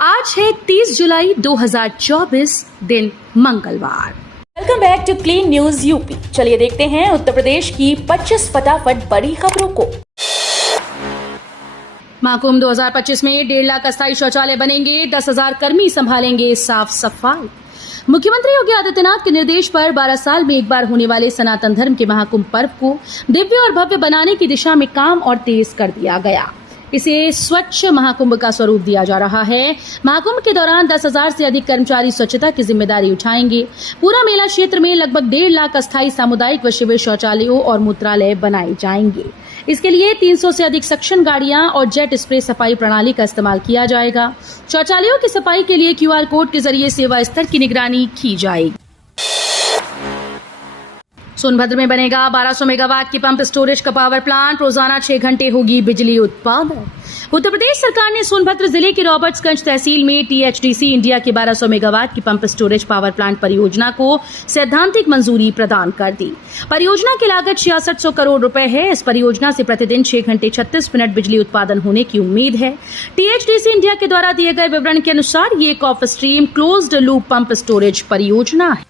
आज है 30 जुलाई 2024, दिन मंगलवार। Welcome back to clean news UP. चलिए देखते हैं उत्तर प्रदेश की 25 फटाफट बड़ी खबरों को। महाकुंभ 2025 में 1.5 लाख अस्थायी शौचालय बनेंगे, 10,000 कर्मी संभालेंगे साफ सफाई। मुख्यमंत्री योगी आदित्यनाथ के निर्देश पर 12 साल में एक बार होने वाले सनातन धर्म के महाकुंभ पर्व को दिव्य और भव्य बनाने की दिशा में काम और तेज कर दिया गया। इसे स्वच्छ महाकुंभ का स्वरूप दिया जा रहा है। महाकुंभ के दौरान 10,000 से अधिक कर्मचारी स्वच्छता की जिम्मेदारी उठाएंगे। पूरा मेला क्षेत्र में लगभग 1.5 लाख अस्थायी सामुदायिक व शिविर शौचालयों और मूत्रालय बनाए जाएंगे। इसके लिए 300 से अधिक सक्शन गाड़ियां और जेट स्प्रे सफाई प्रणाली का इस्तेमाल किया जाएगा। शौचालयों की सफाई के लिए QR कोड के जरिए सेवा स्तर की निगरानी की जाएगी। सोनभद्र में बनेगा 1200 मेगावाट की पंप स्टोरेज का पावर प्लांट, रोजाना 6 घंटे होगी बिजली उत्पादन। उत्तर प्रदेश सरकार ने सोनभद्र जिले के रॉबर्ट्सगंज तहसील में THDC इंडिया की 1200 मेगावाट की पंप स्टोरेज पावर प्लांट परियोजना को सैद्धांतिक मंजूरी प्रदान कर दी। परियोजना की लागत 6600 करोड़ रुपए है। इस परियोजना से प्रतिदिन 6 घंटे 36 मिनट बिजली उत्पादन होने की उम्मीद है। THDC इंडिया के द्वारा दिए गए विवरण के अनुसार ये एक of stream closed loop pump storage परियोजना है।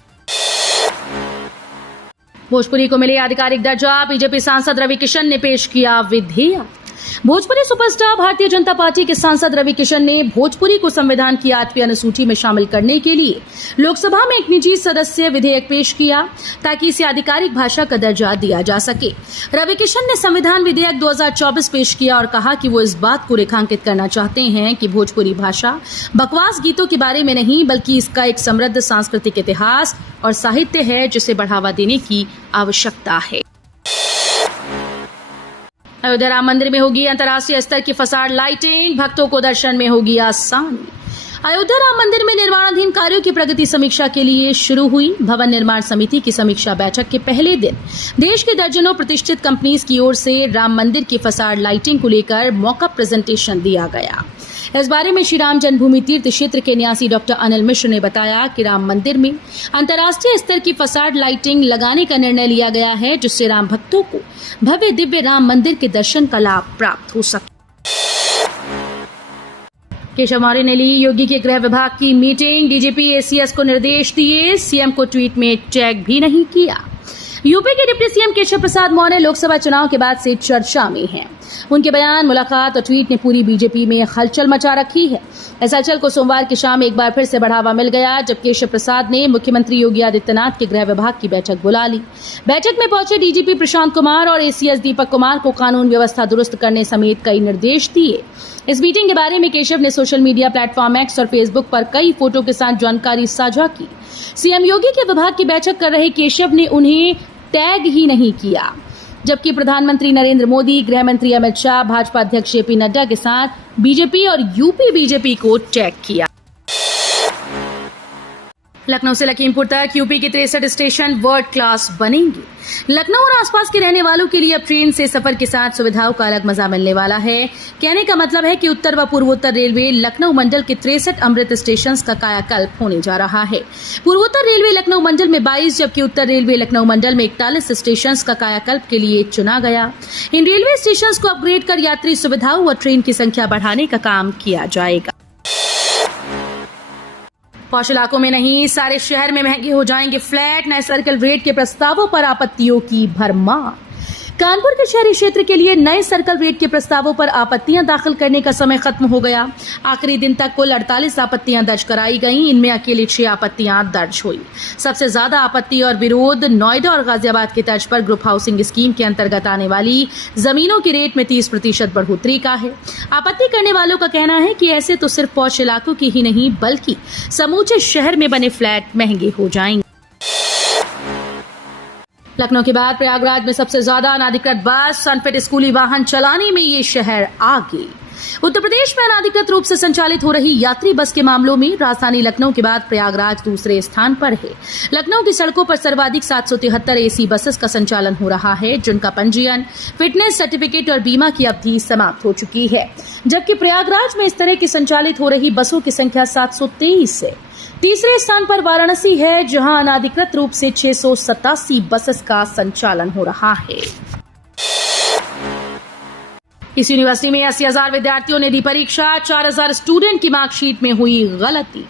भोजपुरी को मिले आधिकारिक दर्जा, बीजेपी सांसद रवि किशन ने पेश किया विधेयक। भोजपुरी सुपरस्टार भारतीय जनता पार्टी के सांसद रवि किशन ने भोजपुरी को संविधान की 8वीं अनुसूची में शामिल करने के लिए लोकसभा में एक निजी सदस्य विधेयक पेश किया ताकि इसे आधिकारिक भाषा का दर्जा दिया जा सके। रवि किशन ने संविधान विधेयक 2024 पेश किया और कहा कि वो इस बात को रेखांकित करना चाहते हैं कि भोजपुरी भाषा बकवास गीतों के बारे में नहीं, बल्कि इसका एक समृद्ध सांस्कृतिक इतिहास और साहित्य है जिसे बढ़ावा देने की आवश्यकता है। अयोध्या राम मंदिर में होगी अंतर्राष्ट्रीय स्तर की फसाड लाइटिंग, भक्तों को दर्शन में होगी आसानी। अयोध्या राम मंदिर में निर्माणाधीन कार्यों की प्रगति समीक्षा के लिए शुरू हुई भवन निर्माण समिति की समीक्षा बैठक के पहले दिन देश के दर्जनों प्रतिष्ठित कंपनीज की ओर से राम मंदिर की फसाड लाइटिंग को लेकर मॉकअप प्रेजेंटेशन दिया गया। इस बारे में श्री राम जन्मभूमि तीर्थ क्षेत्र के न्यासी डॉक्टर अनिल मिश्र ने बताया कि राम मंदिर में अंतर्राष्ट्रीय स्तर की फसाड लाइटिंग लगाने का निर्णय लिया गया है, जिससे राम भक्तों को भव्य दिव्य राम मंदिर के दर्शन का लाभ प्राप्त हो सके। केशव मौर्य ने ली योगी के गृह विभाग की मीटिंग, DGP ACS को निर्देश दिए, CM को ट्वीट में टैग भी नहीं किया। यूपी के डिप्टी CM केशव प्रसाद मौर्य लोकसभा चुनाव के बाद से चर्चा में हैं। उनके बयान, मुलाकात और ट्वीट ने पूरी बीजेपी में हलचल मचा रखी है। इस हलचल को सोमवार की शाम एक बार फिर से बढ़ावा मिल गया जब केशव प्रसाद ने मुख्यमंत्री योगी आदित्यनाथ के गृह विभाग की बैठक बुला ली। बैठक में पहुंचे DGP प्रशांत कुमार और ACS दीपक कुमार को कानून व्यवस्था दुरुस्त करने समेत कई निर्देश दिए। इस मीटिंग के बारे में केशव ने सोशल मीडिया प्लेटफॉर्म X और फेसबुक पर कई फोटो के साथ जानकारी साझा की। CM योगी के विभाग की बैठक कर रहे केशव ने उन्हें टैग ही नहीं किया, जबकि प्रधानमंत्री नरेंद्र मोदी, गृह मंत्री अमित शाह, भाजपा अध्यक्ष JP नड्डा के साथ बीजेपी और यूपी बीजेपी को टैग किया। लखनऊ से लखीमपुर तक यूपी के 63 स्टेशन वर्ल्ड क्लास बनेंगे। लखनऊ और आसपास के रहने वालों के लिए अब ट्रेन से सफर के साथ सुविधाओं का अलग मजा मिलने वाला है। कहने का मतलब है कि उत्तर व पूर्वोत्तर रेलवे लखनऊ मंडल के 63 अमृत स्टेशन का कायाकल्प होने जा रहा है। पूर्वोत्तर रेलवे लखनऊ मंडल में 22 जबकि उत्तर रेलवे लखनऊ मंडल में 41 स्टेशन का कायाकल्प के लिए चुना गया। इन रेलवे स्टेशन को अपग्रेड कर यात्री सुविधाओं व ट्रेन की संख्या बढ़ाने का काम किया जाएगा। पॉश इलाकों में नहीं, सारे शहर में महंगे हो जाएंगे फ्लैट, नए सर्कल रेट के प्रस्तावों पर आपत्तियों की भरमार। कानपुर के शहरी क्षेत्र के लिए नए सर्कल रेट के प्रस्तावों पर आपत्तियां दाखिल करने का समय खत्म हो गया। आखिरी दिन तक कुल 48 आपत्तियां दर्ज कराई गईं। इनमें अकेले 6 आपत्तियां दर्ज हुई। सबसे ज्यादा आपत्ति और विरोध नोएडा और गाजियाबाद की तर्ज पर ग्रुप हाउसिंग स्कीम के अंतर्गत आने वाली जमीनों के रेट में 30% बढ़ोतरी का है। आपत्ति करने वालों का कहना है कि ऐसे तो सिर्फ पॉश इलाकों की ही नहीं बल्कि समूचे शहर में बने फ्लैट महंगे हो जाएंगे। लखनऊ के बाद प्रयागराज में सबसे ज्यादा अनाधिकृत बस, अनफिट स्कूली वाहन चलाने में ये शहर आगे। उत्तर प्रदेश में अनाधिकृत रूप से संचालित हो रही यात्री बस के मामलों में राजधानी लखनऊ के बाद प्रयागराज दूसरे स्थान पर है। लखनऊ की सड़कों पर सर्वाधिक 773 AC बसेस का संचालन हो रहा है, जिनका पंजीयन, फिटनेस सर्टिफिकेट और बीमा की अवधि समाप्त हो चुकी है, जबकि प्रयागराज में इस तरह की संचालित हो रही बसों की संख्या 723 है। तीसरे स्थान पर वाराणसी है, जहां अनाधिकृत रूप से 687 बसेस का संचालन हो रहा है। इस यूनिवर्सिटी में 80,000 विद्यार्थियों ने दी परीक्षा, 4,000 स्टूडेंट की मार्कशीट में हुई गलती।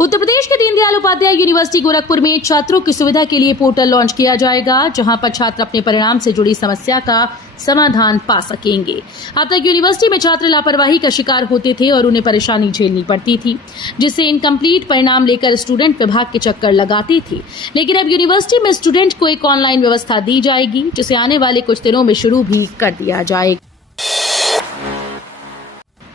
उत्तर प्रदेश के दीनदयाल उपाध्याय यूनिवर्सिटी गोरखपुर में छात्रों की सुविधा के लिए पोर्टल लॉन्च किया जाएगा, जहां पर छात्र अपने परिणाम से जुड़ी समस्या का समाधान पा सकेंगे। अब तक यूनिवर्सिटी में छात्र लापरवाही का शिकार होते थे और उन्हें परेशानी झेलनी पड़ती थी, जिससे इनकम्प्लीट परिणाम लेकर स्टूडेंट विभाग के चक्कर लगाते थे। लेकिन अब यूनिवर्सिटी में स्टूडेंट को एक ऑनलाइन व्यवस्था दी जाएगी, जिसे आने वाले कुछ दिनों में शुरू भी कर दिया जाएगा।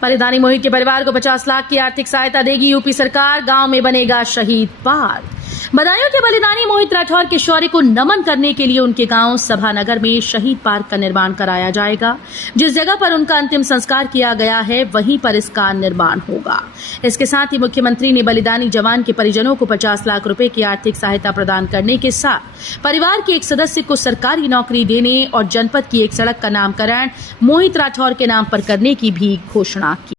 बलिदानी मोहित के परिवार को 50 लाख की आर्थिक सहायता देगी यूपी सरकार, गांव में बनेगा शहीद पार्क। बदायूं के बलिदानी मोहित राठौर के शौर्य को नमन करने के लिए उनके गांव सभानगर में शहीद पार्क का निर्माण कराया जाएगा। जिस जगह पर उनका अंतिम संस्कार किया गया है, वहीं पर इसका निर्माण होगा। इसके साथ ही मुख्यमंत्री ने बलिदानी जवान के परिजनों को 50 लाख रुपए की आर्थिक सहायता प्रदान करने के साथ परिवार के एक सदस्य को सरकारी नौकरी देने और जनपद की एक सड़क का नामकरण मोहित राठौर के नाम पर करने की भी घोषणा की।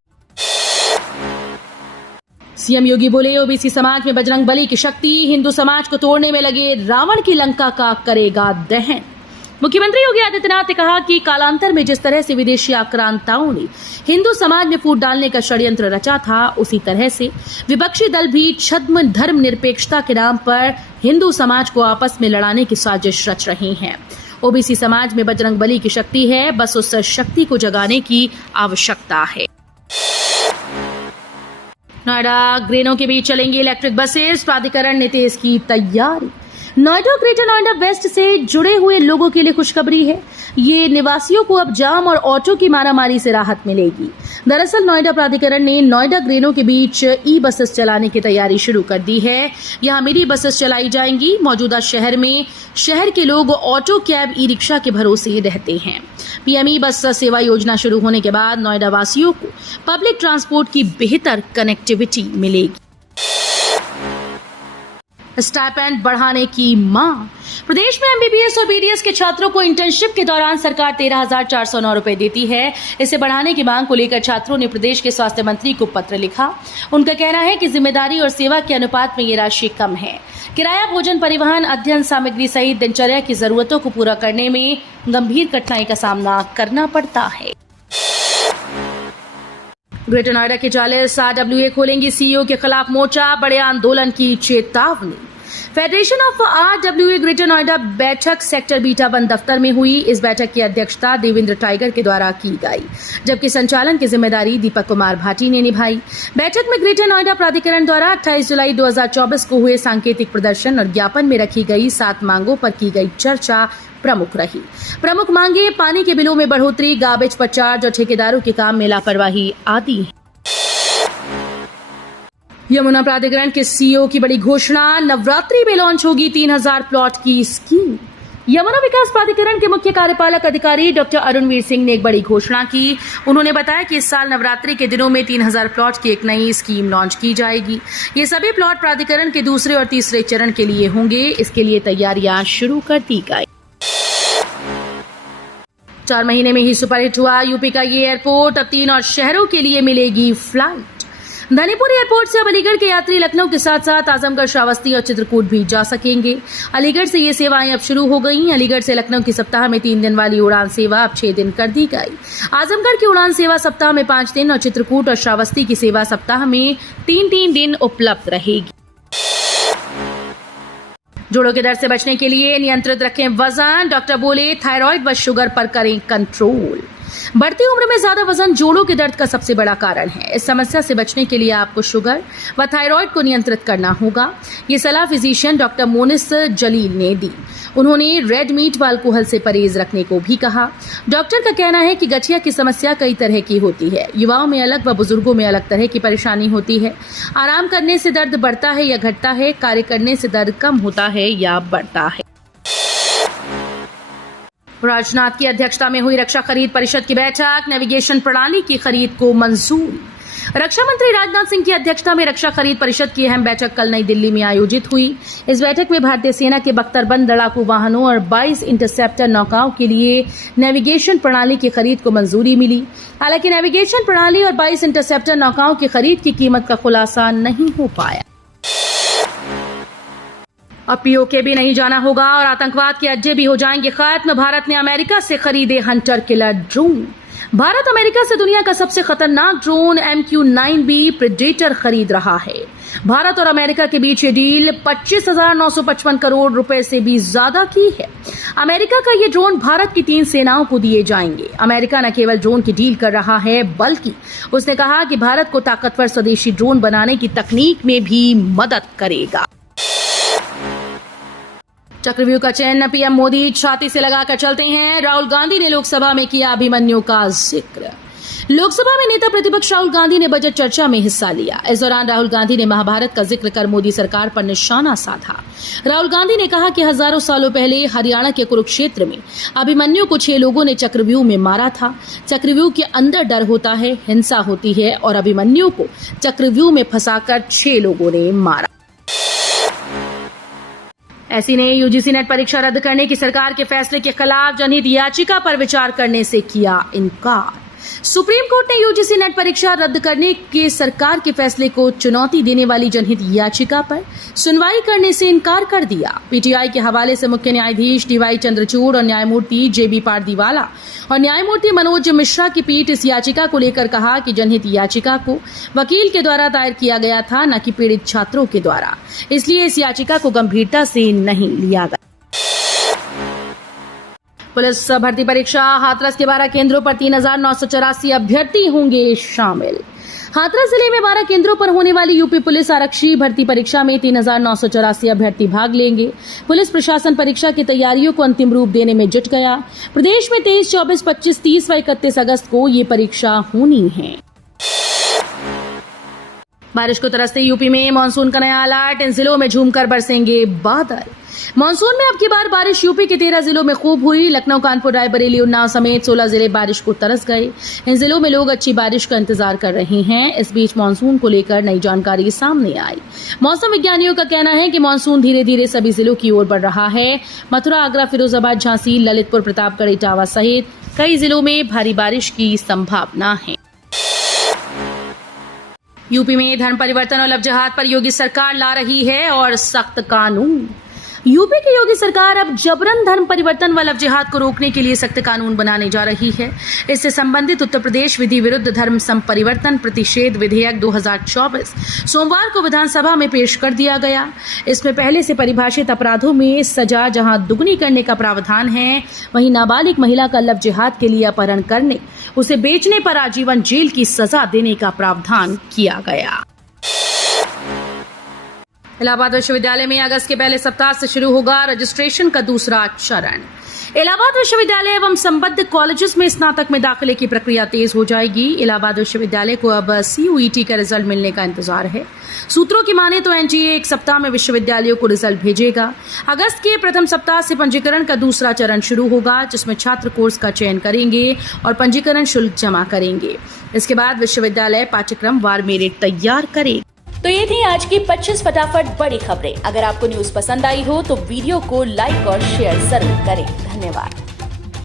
सीएम योगी बोले, ओबीसी समाज में बजरंगबली की शक्ति, हिंदू समाज को तोड़ने में लगे रावण की लंका का करेगा दहन। मुख्यमंत्री योगी आदित्यनाथ ने कहा कि कालांतर में जिस तरह से विदेशी आक्रांताओं ने हिंदू समाज में फूट डालने का षड्यंत्र रचा था, उसी तरह से विपक्षी दल भी छद्म धर्म निरपेक्षता के नाम पर हिंदू समाज को आपस में लड़ाने की साजिश रच रहे हैं। ओबीसी समाज में बजरंगबली की शक्ति है, बस उस शक्ति को जगाने की आवश्यकता है। नोएडा ग्रेनो के बीच चलेंगी इलेक्ट्रिक बसेस, प्राधिकरण ने तेज की तैयारी। नोएडा ग्रेटर नोएडा वेस्ट से जुड़े हुए लोगों के लिए खुशखबरी है। ये निवासियों को अब जाम और ऑटो की मारामारी से राहत मिलेगी। दरअसल नोएडा प्राधिकरण ने नोएडा ग्रेनो के बीच ई बसेस चलाने की तैयारी शुरू कर दी है। यहां मिनी बसेस चलाई जाएंगी। मौजूदा शहर में शहर के लोग ऑटो, कैब, ई रिक्शा के भरोसे रहते हैं। पीएमई बस सेवा योजना शुरू होने के बाद नोएडा वासियों को पब्लिक ट्रांसपोर्ट की बेहतर कनेक्टिविटी मिलेगी। स्टाइपेंड बढ़ाने की मांग। प्रदेश में एमबीबीएस और बीडीएस के छात्रों को इंटर्नशिप के दौरान सरकार 13,409 रुपए देती है। इसे बढ़ाने की मांग को लेकर छात्रों ने प्रदेश के स्वास्थ्य मंत्री को पत्र लिखा। उनका कहना है कि जिम्मेदारी और सेवा के अनुपात में ये राशि कम है। किराया, भोजन, परिवहन, अध्ययन सामग्री सहित दिनचर्या की जरूरतों को पूरा करने में गंभीर कठिनाई का सामना करना पड़ता है। ग्रेटर नोएडा के 40 आरडब्ल्यूए खोलेंगी, सीईओ के खिलाफ मोर्चा, बड़े आंदोलन की चेतावनी। Federation of RWA greater Noida बैठक सेक्टर बीटा 1 दफ्तर में हुई। इस बैठक की अध्यक्षता देवेंद्र टाइगर के द्वारा की गई, जबकि संचालन की जिम्मेदारी दीपक कुमार भाटी ने निभाई। बैठक में ग्रेटर नोएडा प्राधिकरण द्वारा 28 जुलाई 2024 को हुए सांकेतिक प्रदर्शन और ज्ञापन में रखी गई 7 मांगों पर की गई चर्चा प्रमुख रही। प्रमुख मांगे पानी के बिलों में बढ़ोतरी, गार्बेज पर चार्ज और ठेकेदारों के काम में लापरवाही आदि। यमुना प्राधिकरण के सीईओ की बड़ी घोषणा, नवरात्रि में लॉन्च होगी 3,000 प्लॉट की स्कीम। यमुना विकास प्राधिकरण के मुख्य कार्यपालक अधिकारी डॉक्टर अरुणवीर सिंह ने एक बड़ी घोषणा की। उन्होंने बताया कि इस साल नवरात्रि के दिनों में 3,000 प्लॉट की एक नई स्कीम लॉन्च की जाएगी। ये सभी प्लॉट प्राधिकरण के दूसरे और तीसरे चरण के लिए होंगे। इसके लिए तैयारियां शुरू कर दी गई। 4 महीने में ही सुपरहिट हुआ यूपी का ये एयरपोर्ट, अब 3 और शहरों के लिए मिलेगी फ्लाइट। धनीपुर एयरपोर्ट से अब अलीगढ़ के यात्री लखनऊ के साथ साथ आजमगढ़, श्रावस्ती और चित्रकूट भी जा सकेंगे। अलीगढ़ से ये सेवाएं अब शुरू हो गई। अलीगढ़ से लखनऊ की सप्ताह में 3 दिन वाली उड़ान सेवा अब 6 दिन कर दी गई। आजमगढ़ की उड़ान सेवा सप्ताह में 5 दिन और चित्रकूट और श्रावस्ती की सेवा सप्ताह में 3-3 दिन उपलब्ध रहेगी। जोड़ों के दर्द से बचने के लिए नियंत्रित रखें वजन। डॉक्टर बोले, थायराइड व शुगर पर करें कंट्रोल। बढ़ती उम्र में ज्यादा वजन जोड़ों के दर्द का सबसे बड़ा कारण है। इस समस्या से बचने के लिए आपको शुगर व थायराइड को नियंत्रित करना होगा। ये सलाह फिजिशियन डॉक्टर मोनिस जलील ने दी। उन्होंने रेड मीट व अल्कोहल से परहेज रखने को भी कहा। डॉक्टर का कहना है कि गठिया की समस्या कई तरह की होती है। युवाओं में अलग व बुजुर्गों में अलग तरह की परेशानी होती है। आराम करने से दर्द बढ़ता है या घटता है, कार्य करने से दर्द कम होता है या बढ़ता है। राजनाथ की अध्यक्षता में हुई रक्षा खरीद परिषद की बैठक, नेविगेशन प्रणाली की खरीद को मंजूरी। रक्षा मंत्री राजनाथ सिंह की अध्यक्षता में रक्षा खरीद परिषद की अहम बैठक कल नई दिल्ली में आयोजित हुई। इस बैठक में भारतीय सेना के बख्तरबंद लड़ाकू वाहनों और 22 इंटरसेप्टर नौकाओं के लिए नेविगेशन प्रणाली की खरीद को मंजूरी मिली। हालांकि नेविगेशन प्रणाली और 22 इंटरसेप्टर नौकाओं की खरीद की कीमत का खुलासा नहीं हो पाया। अब पीओके भी नहीं जाना होगा और आतंकवाद के अड्डे भी हो जाएंगे खत्म। भारत ने अमेरिका से खरीदे Hunter killer drone. Bharat America से दुनिया का सबसे खतरनाक ड्रोन MQ-9B प्रेडेटर खरीद रहा है। भारत और अमेरिका के बीच ये डील 25,955 करोड़ रुपए से भी ज्यादा की है। अमेरिका का ये ड्रोन भारत की 3 सेनाओं को दिए जाएंगे। अमेरिका न केवल ड्रोन की डील कर रहा है, बल्कि उसने कहा कि भारत को ताकतवर स्वदेशी ड्रोन बनाने की तकनीक में भी मदद करेगा। चक्रव्यूह का चयन पीएम मोदी छाती से लगाकर चलते हैं। राहुल गांधी ने लोकसभा में किया अभिमन्यु का जिक्र। लोकसभा में नेता प्रतिपक्ष राहुल गांधी ने बजट चर्चा में हिस्सा लिया। इस दौरान राहुल गांधी ने महाभारत का जिक्र कर मोदी सरकार पर निशाना साधा। राहुल गांधी ने कहा कि हजारों सालों पहले हरियाणा के कुरुक्षेत्र में अभिमन्यु को 6 लोगों ने चक्रव्यूह में मारा था। चक्रव्यूह के अंदर डर होता है, हिंसा होती है और अभिमन्यु को चक्रव्यूह में फंसाकर 6 लोगों ने मारा। एससी ने यूजीसी नेट परीक्षा रद्द करने की सरकार के फैसले के खिलाफ जनहित याचिका पर विचार करने से किया इनकार। सुप्रीम कोर्ट ने यूजीसी नेट परीक्षा रद्द करने के सरकार के फैसले को चुनौती देने वाली जनहित याचिका पर सुनवाई करने से इनकार कर दिया। पीटीआई के हवाले से मुख्य न्यायाधीश डीवाई चंद्रचूड़ और न्यायमूर्ति जेबी पारदीवाला और न्यायमूर्ति मनोज मिश्रा की पीठ इस याचिका को लेकर कहा कि जनहित याचिका को वकील के द्वारा दायर किया गया था, न कि पीड़ित छात्रों के द्वारा, इसलिए इस याचिका को गंभीरता से नहीं लिया गया। पुलिस भर्ती परीक्षा हाथरस के 12 केंद्रों पर 3,984 अभ्यर्थी होंगे शामिल। हाथरस जिले में 12 केंद्रों पर होने वाली यूपी पुलिस आरक्षी भर्ती परीक्षा में 3,984 अभ्यर्थी भाग लेंगे। पुलिस प्रशासन परीक्षा की तैयारियों को अंतिम रूप देने में जुट गया। प्रदेश में 23, 24, 25, 30 व 31 अगस्त को ये परीक्षा होनी है। बारिश को तरसते यूपी में मानसून का नया अलर्ट। इन जिलों में झूमकर बरसेंगे बादल। मानसून में अब की बार बारिश यूपी के 13 जिलों में खूब हुई। लखनऊ, कानपुर, रायबरेली, उन्नाव समेत 16 जिले बारिश को तरस गए। इन जिलों में लोग अच्छी बारिश का इंतजार कर रहे हैं। इस बीच मानसून को लेकर नई जानकारी सामने आई। मौसम विज्ञानियों का कहना है कि मानसून धीरे धीरे सभी जिलों की ओर बढ़ रहा है। मथुरा, आगरा, फिरोजाबाद, झांसी, ललितपुर, प्रतापगढ़, इटावा सहित कई जिलों में भारी बारिश की संभावना है। यूपी में धर्म परिवर्तन और लव जिहाद पर योगी सरकार ला रही है और सख्त कानून। यूपी की योगी सरकार अब जबरन धर्म परिवर्तन व लव जिहाद को रोकने के लिए सख्त कानून बनाने जा रही है। इससे संबंधित उत्तर प्रदेश विधि विरुद्ध धर्म संपरिवर्तन प्रतिषेध विधेयक 2024 सोमवार को विधानसभा में पेश कर दिया गया। इसमें पहले से परिभाषित अपराधों में सजा जहां दुगनी करने का प्रावधान है, वहीं नाबालिग महिला का लव जिहाद के लिए अपहरण करने, उसे बेचने पर आजीवन जेल की सजा देने का प्रावधान किया गया। इलाहाबाद विश्वविद्यालय में अगस्त के पहले सप्ताह से शुरू होगा रजिस्ट्रेशन का दूसरा चरण। इलाहाबाद विश्वविद्यालय एवं संबद्ध कॉलेजेस में स्नातक में दाखिले की प्रक्रिया तेज हो जाएगी। इलाहाबाद विश्वविद्यालय को अब CUET का रिजल्ट मिलने का इंतजार है। सूत्रों की माने तो NTA 1 सप्ताह में विश्वविद्यालयों को रिजल्ट भेजेगा। अगस्त के प्रथम सप्ताह से पंजीकरण का दूसरा चरण शुरू होगा, जिसमें छात्र कोर्स का चयन करेंगे और पंजीकरण शुल्क जमा करेंगे। इसके बाद विश्वविद्यालय पाठ्यक्रम वार मेरिट तैयार करेगा। तो ये थी आज की 25 फटाफट बड़ी खबरें। अगर आपको न्यूज पसंद आई हो तो वीडियो को लाइक और शेयर जरूर करें। धन्यवाद।